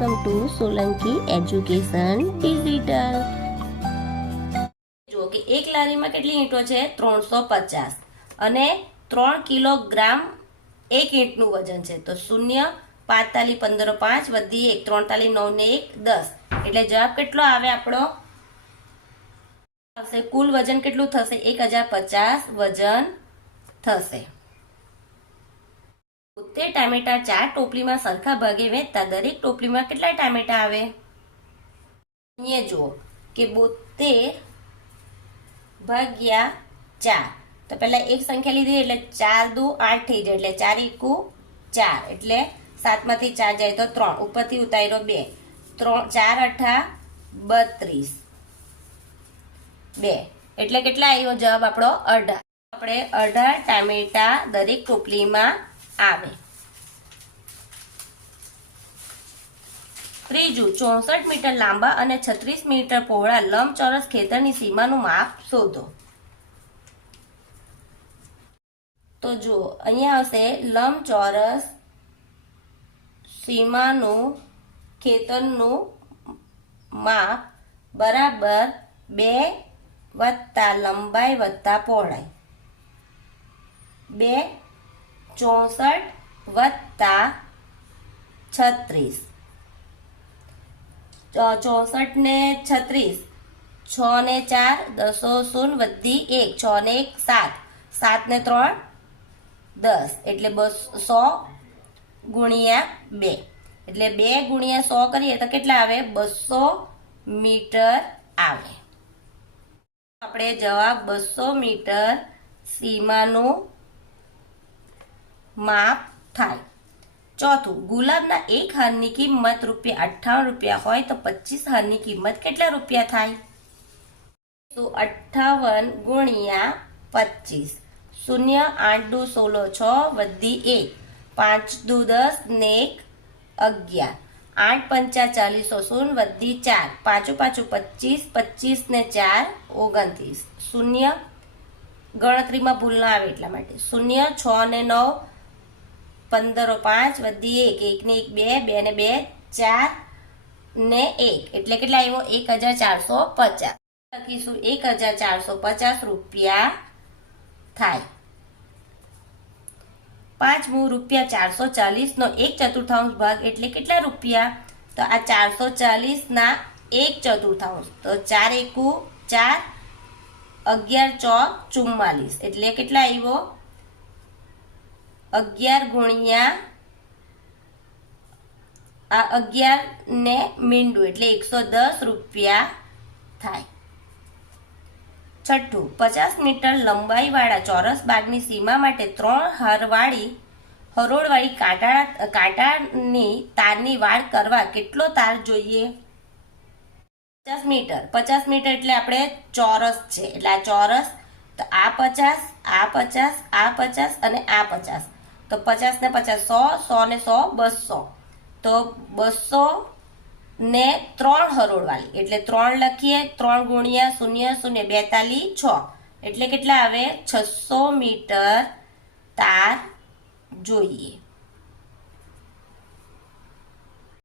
Welcome to Solanki education digital. જો કે એક લારીમાં કેટલી ઈંટો છે 350 અને 3 કિલોગ્રામ એક ઈંટનું વજન છે। તો 0 45 15 5 વધી 1 43 9 ને 1 10 એટલે જવાબ કેટલો આવે આપણો આવશે કુલ વજન કેટલું થશે 1050 વજન થશે। 72 ટામેટા 4 ટોપલીમાં સરખા ભાગે વેચતા દરેક ટોપલીમાં કેટલા ટામેટા આવે? અહીંયા જુઓ કે 72 ભાગ્યા 4 તો પહેલા એક સંખ્યા લીધી એટલે 4 દુ 8 થઈ જાય એટલે 4 એકુ 4 એટલે 7 માંથી 4 જાય તો 3 ઉપરથી ઉતાર્યો 2 4 8 32 2 એટલે કેટલા આવ્યો જવાબ આપણો 18। આપણે 18 ટામેટા દરેક ટોપલીમાં આવે। ત્રીજું 64 મીટર લાંબા અને 36 મીટર પહોળા લંબચોરસ ખેતરની સીમાનું માપ શોધો। તો જુઓ અહીંયા આવશે લંબચોરસ સીમાનું ખેતરનું માપ બરાબર 2 વત્તા લંબાઈ વત્તા પહોળાઈ 2 64 વત્તા 36 64 ને 36 6 ને 4 10 0 વધી 1 6 ને 1 7 7 ને 3 10 એટલે 100 ગુણ્યા 2 એટલે 2 ગુણ્યા 100 કરીએ તો કેટલા આવે 200 મીટર આવે। આપણે જવાબ 200 મીટર સીમાનું માપ થાય। ચોથું ગુલાબના એક હારની કિંમત ₹58 હોય તો 25 હારની કિંમત કેટલા રૂપિયા થાય? તો 58 ગુણ્યા 25 0 8 દુ 16 6 વધી 1 5 દુ 10 ને 1 11 8 પંચા 40 0 વધી 4 5 5 25 25 ને 4 29 0 ગણતરીમાં ભૂલ ના આવે એટલા માટે 0 6 ને 9 15 5 વધી 1 1 ને 1 2 2 ને 2 4 ને 1 એટલે કેટલા આવ્યો 1450 લખીશું 1450 રૂપિયા થાય। પાંચમું ₹440 નો 1/4 ભાગ એટલે કેટલા રૂપિયા? તો આ 440 ના 1/4 તો 4 એકુ 4 11 ચોક 44 એટલે કેટલા આવ્યો 11 ગુણ્યા આ 11 ને મીંડું એટલે 110 રૂપિયા થાય। છઠ્ઠું 50 મીટર લંબાઈ વાળા ચોરસ બાગની સીમા માટે 3 હરોળવાળી કાંટાની તારની વાડ કરવા કેટલો તાર જોઈએ? 50 મીટર એટલે આપણે ચોરસ છે એટલે આ ચોરસ તો આ 50 આ 50 આ 50 અને આ 50 તો 50 ને 50 100 100 ને 100 200 તો 200 ને 3 હરોળવાળી એટલે 3 લખીએ 3 ગુણ્યા 0 0 42 6 એટલે કેટલા આવે 600 મીટર તાર જોઈએ।